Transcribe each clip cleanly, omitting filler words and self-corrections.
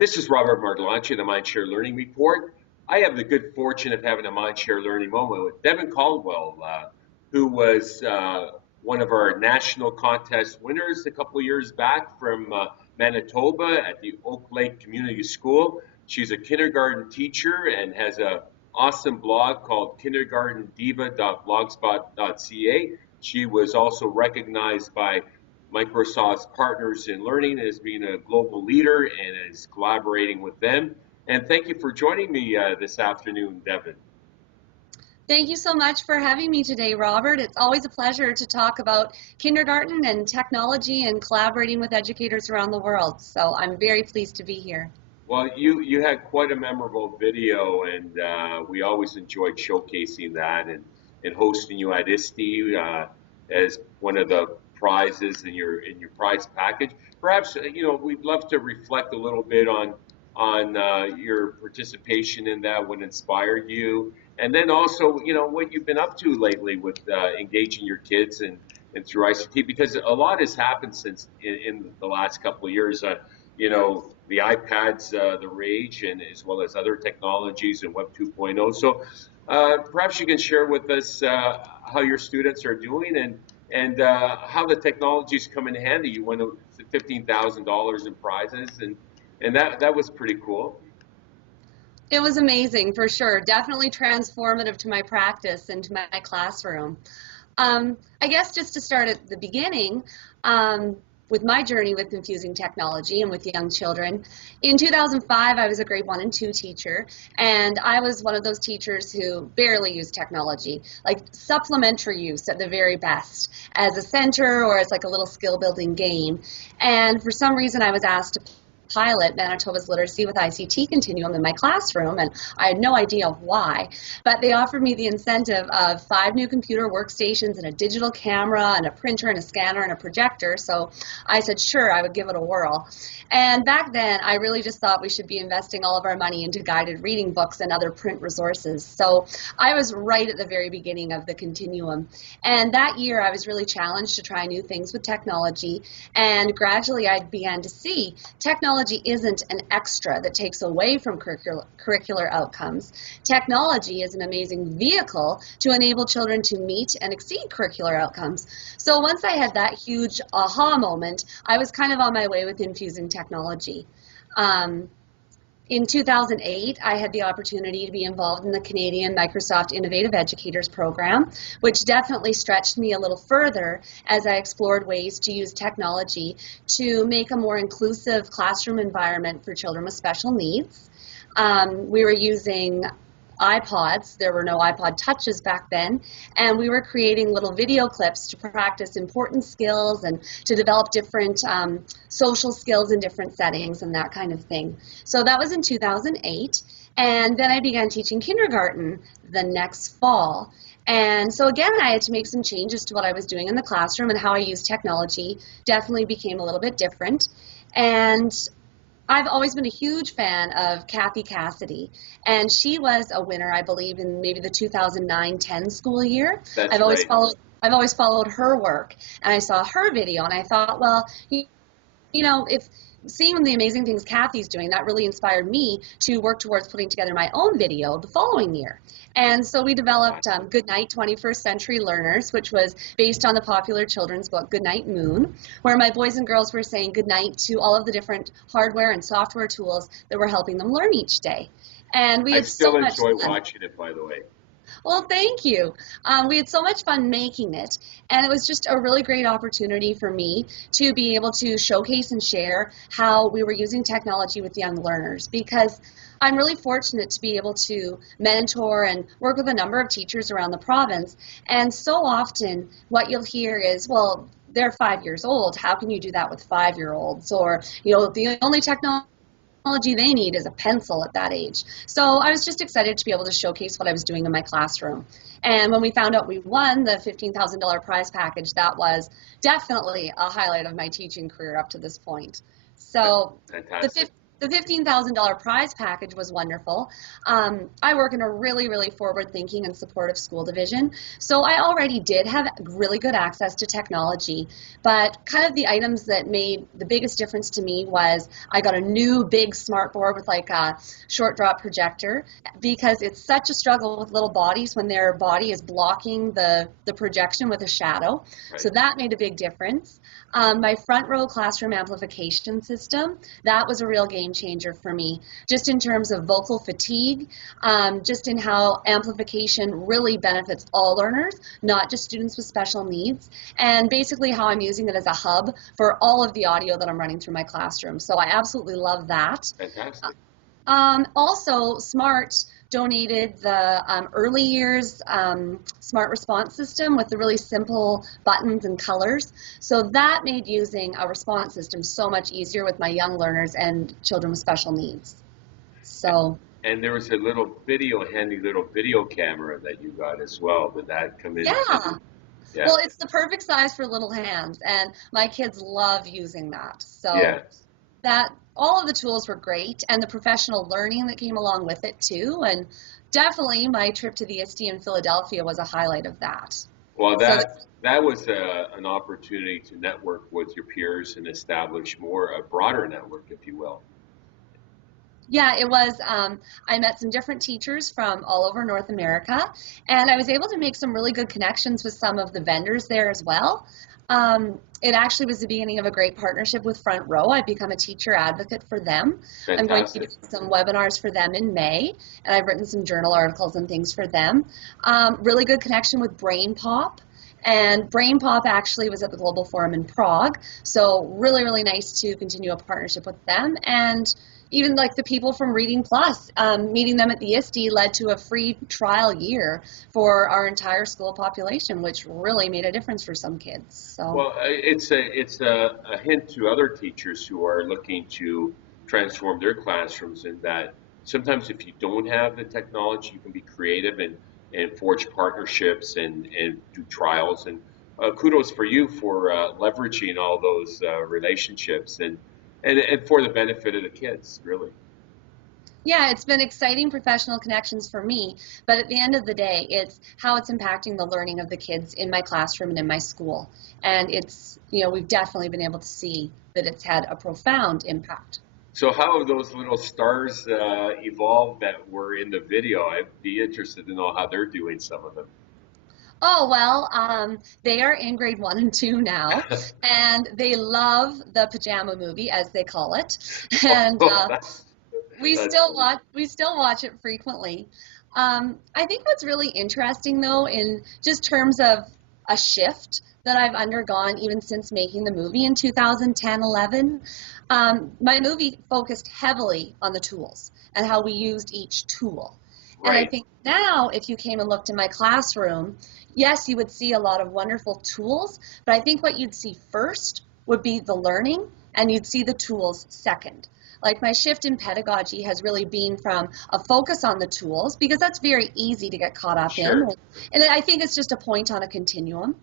This is Robert Martelanci, the MindShare Learning Report. I have the good fortune of having a MindShare Learning moment with Devon Caldwell, who was one of our national contest winners a couple of years back from Manitoba at the Oak Lake Community School. She's a kindergarten teacher and has an awesome blog called kindergartendiva.blogspot.ca. She was also recognized by Microsoft's Partners in Learning as being a global leader and is collaborating with them. And thank you for joining me this afternoon, Devon. Thank you so much for having me today, Robert. It's always a pleasure to talk about kindergarten and technology and collaborating with educators around the world. So I'm very pleased to be here. Well, you had quite a memorable video, and we always enjoyed showcasing that and hosting you at ISTE as one of the prizes in your prize package. Perhaps we'd love to reflect a little bit on your participation in that, what inspired you, and then also what you've been up to lately with engaging your kids and through ICT, because a lot has happened since in the last couple of years. The iPad's the rage, and as well as other technologies and Web 2.0. So perhaps you can share with us how your students are doing and how the technology's come in handy. You won $15,000 in prizes, and that was pretty cool. It was amazing, for sure. Definitely transformative to my practice and to my classroom. I guess just to start at the beginning, with my journey with infusing technology and with young children. In 2005, I was a grade 1 and 2 teacher, and I was one of those teachers who barely used technology, like supplementary use at the very best, as a center or as like a little skill building game. And for some reason, I was asked to pilot Manitoba's Literacy with ICT Continuum in my classroom, and I had no idea why, but they offered me the incentive of 5 new computer workstations and a digital camera and a printer and a scanner and a projector, so I said sure, I would give it a whirl. And back then, I really just thought we should be investing all of our money into guided reading books and other print resources, so I was right at the very beginning of the continuum. And that year, I was really challenged to try new things with technology, and gradually I began to see technology isn't an extra that takes away from curricular outcomes. Technology is an amazing vehicle to enable children to meet and exceed curricular outcomes. So once I had that huge aha moment, I was kind of on my way with infusing technology. In 2008, I had the opportunity to be involved in the Canadian Microsoft Innovative Educators Program, which definitely stretched me a little further as I explored ways to use technology to make a more inclusive classroom environment for children with special needs. We were using iPods. There were no iPod touches back then, and we were creating little video clips to practice important skills and to develop different social skills in different settings and that kind of thing. So that was in 2008, and then I began teaching kindergarten the next fall. And so again, I had to make some changes to what I was doing in the classroom, and how I used technology definitely became a little bit different. And I've always been a huge fan of Kathy Cassidy, and she was a winner, I believe, in maybe the 2009-10 school year. That's I've always right. followed her work, and I saw her video, and I thought, well, if seeing the amazing things Kathy's doing, that really inspired me to work towards putting together my own video the following year. And so we developed Good Night 21st Century Learners, which was based on the popular children's book Good Night Moon, where my boys and girls were saying goodnight to all of the different hardware and software tools that were helping them learn each day. And we had so much fun. I still enjoy watching it, by the way. Well, thank you. We had so much fun making it, and it was just a really great opportunity for me to be able to showcase and share how we were using technology with young learners, because I'm really fortunate to be able to mentor and work with a number of teachers around the province, and so often what you'll hear is, well, they're 5 years old, how can you do that with 5-year-olds? Or, the only technology they need is a pencil at that age. So I was just excited to be able to showcase what I was doing in my classroom. And when we found out we won the $15,000 prize package, that was definitely a highlight of my teaching career up to this point. So Fantastic. the $15,000 prize package was wonderful. I work in a really, really forward-thinking and supportive school division, so I already did have really good access to technology, but kind of the items that made the biggest difference to me was I got a new big smart board with like a short drop projector, because it's such a struggle with little bodies when their body is blocking the projection with a shadow. Right. So that made a big difference. My front row classroom amplification system, that was a real game changer for me, just in terms of vocal fatigue, just in how amplification really benefits all learners, not just students with special needs, and basically how I'm using it as a hub for all of the audio that I'm running through my classroom. So I absolutely love that. Fantastic. Also, SMART donated the early years smart response system with the really simple buttons and colors. So that made using a response system so much easier with my young learners and children with special needs. So. And there was a little handy little video camera that you got as well. Did that come in? Yeah. Yeah. Well, it's the perfect size for little hands, and my kids love using that. So. Yeah. That all of the tools were great, and the professional learning that came along with it too, and definitely my trip to the ISTE in Philadelphia was a highlight of that. Well, that was an opportunity to network with your peers and establish a broader network, if you will. Yeah, it was. I met some different teachers from all over North America, and I was able to make some really good connections with some of the vendors there as well. It actually was the beginning of a great partnership with Front Row. I've become a teacher advocate for them. Fantastic. I'm going to be doing some webinars for them in May, and I've written some journal articles and things for them. Really good connection with Brain Pop. And Brain Pop actually was at the Global Forum in Prague, so really, really nice to continue a partnership with them. And even like the people from Reading Plus, meeting them at the ISTE led to a free trial year for our entire school population, which really made a difference for some kids. So. Well, it's a hint to other teachers who are looking to transform their classrooms in that sometimes if you don't have the technology, you can be creative and forge partnerships and do trials. And kudos for you for leveraging all those relationships and for the benefit of the kids, really. Yeah, it's been exciting professional connections for me, but at the end of the day, it's how it's impacting the learning of the kids in my classroom and in my school. And it's, we've definitely been able to see that it's had a profound impact. So how have those little stars evolved that were in the video? I'd be interested to know how they're doing, some of them. Oh, well, they are in grade 1 and 2 now, and they love the pajama movie, as they call it. And we still watch it frequently. I think what's really interesting, though, in just terms of a shift that I've undergone even since making the movie in 2010-11, my movie focused heavily on the tools and how we used each tool. Right. And I think now, if you came and looked in my classroom, yes, you would see a lot of wonderful tools, but I think what you'd see first would be the learning, and you'd see the tools second. Like, my shift in pedagogy has really been from a focus on the tools, because that's very easy to get caught up in. And I think it's just a point on a continuum.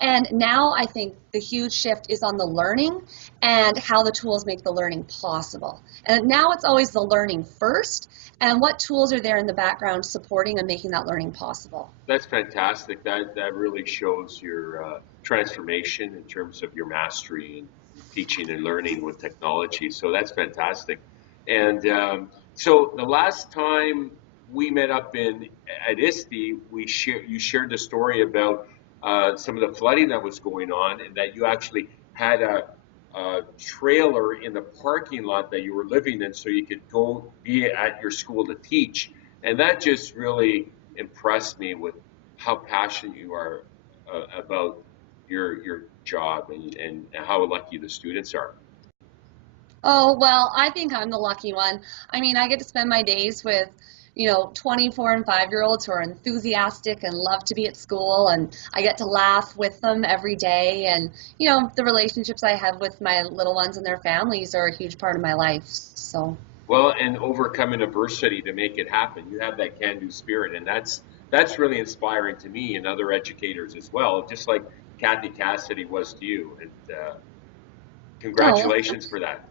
And now I think the huge shift is on the learning and how the tools make the learning possible. And now it's always the learning first, and what tools are there in the background supporting and making that learning possible. That's fantastic. That really shows your transformation in terms of your mastery in teaching and learning with technology. So that's fantastic. And so the last time we met up at ISTE, you shared the story about some of the flooding that was going on, and that you actually had a trailer in the parking lot that you were living in so you could go be at your school to teach. And that just really impressed me with how passionate you are about your job and how lucky the students are. Oh, well, I think I'm the lucky one. I mean, I get to spend my days with 24 and 5-year-olds who are enthusiastic and love to be at school, and I get to laugh with them every day. And, the relationships I have with my little ones and their families are a huge part of my life. So. Well, and overcoming adversity to make it happen. You have that can-do spirit, and that's really inspiring to me and other educators as well, just like Kathy Cassidy was to you. And congratulations for that.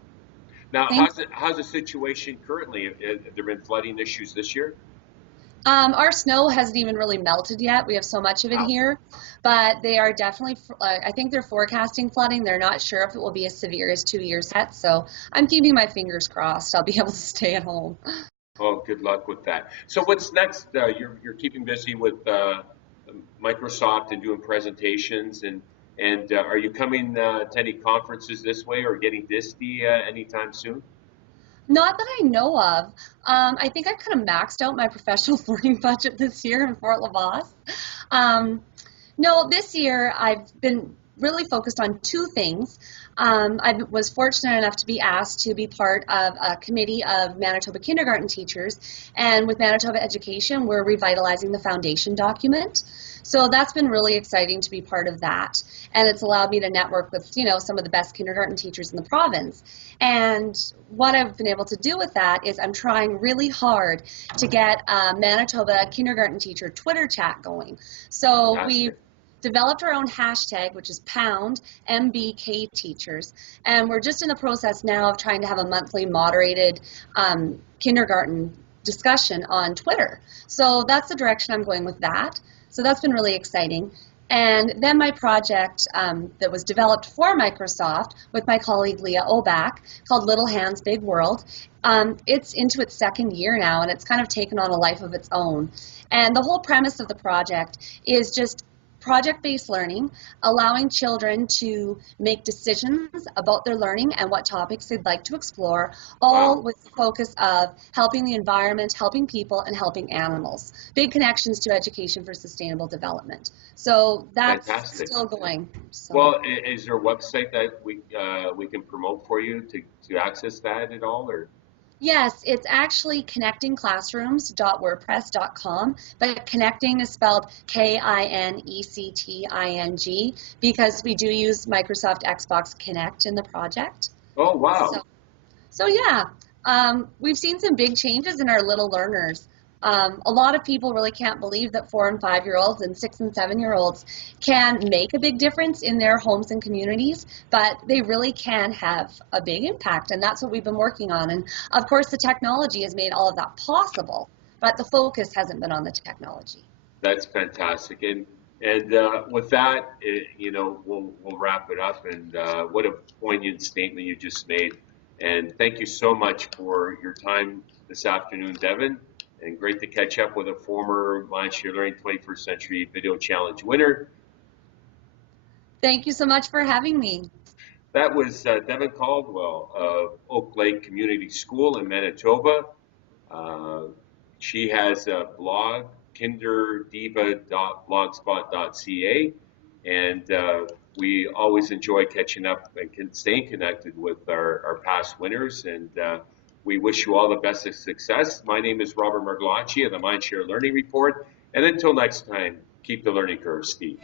Now, Thank how's the situation currently? Have there been flooding issues this year? Our snow hasn't even really melted yet. We have so much of it Wow. here, but they are definitely, I think they're forecasting flooding. They're not sure if it will be as severe as 2 years yet. So I'm keeping my fingers crossed. I'll be able to stay at home. Oh, good luck with that. So what's next? You're keeping busy with Microsoft and doing presentations, and are you coming to any conferences this way or getting disty anytime soon? Not that I know of. I think I've kind of maxed out my professional learning budget this year in Fort LaVasse. Um, no, this year I've been really focused on two things. I was fortunate enough to be asked to be part of a committee of Manitoba kindergarten teachers, and with Manitoba Education, we're revitalizing the foundation document. So that's been really exciting to be part of that, and it's allowed me to network with, some of the best kindergarten teachers in the province. And what I've been able to do with that is I'm trying really hard to get a Manitoba kindergarten teacher Twitter chat going. So we've Fantastic. developed our own hashtag, which is pound MBK teachers, and we're just in the process now of trying to have a monthly moderated kindergarten discussion on Twitter. So that's the direction I'm going with that. So that's been really exciting. And then my project that was developed for Microsoft with my colleague Leah Obach, called Little Hands Big World, it's into its second year now, and it's kind of taken on a life of its own. And the whole premise of the project is just project-based learning, allowing children to make decisions about their learning and what topics they'd like to explore, all Wow. with the focus of helping the environment, helping people, and helping animals. Big connections to education for sustainable development. So that's Fantastic. still going. So. Well, is there a website that we can promote for you to access that at all, or? Yes, it's actually connectingclassrooms.wordpress.com, but connecting is spelled Kinecting because we do use Microsoft Xbox Connect in the project. Oh, So, wow. so yeah, we've seen some big changes in our little learners. A lot of people really can't believe that 4 and 5-year-olds and 6 and 7-year-olds can make a big difference in their homes and communities, but they really can have a big impact, and that's what we've been working on. And of course, the technology has made all of that possible, but the focus hasn't been on the technology. That's fantastic. And with that, we'll wrap it up. And what a poignant statement you just made. And thank you so much for your time this afternoon, Devon. And great to catch up with a former MindShare Learning 21st Century Video Challenge winner. Thank you so much for having me. That was Devon Caldwell of Oak Lake Community School in Manitoba. Uh, she has a blog, kinderdiva.blogspot.ca, and we always enjoy catching up and staying connected with our past winners, and we wish you all the best of success. My name is Robert Merglacci of the MindShare Learning Report, and until next time, keep the learning curve steep.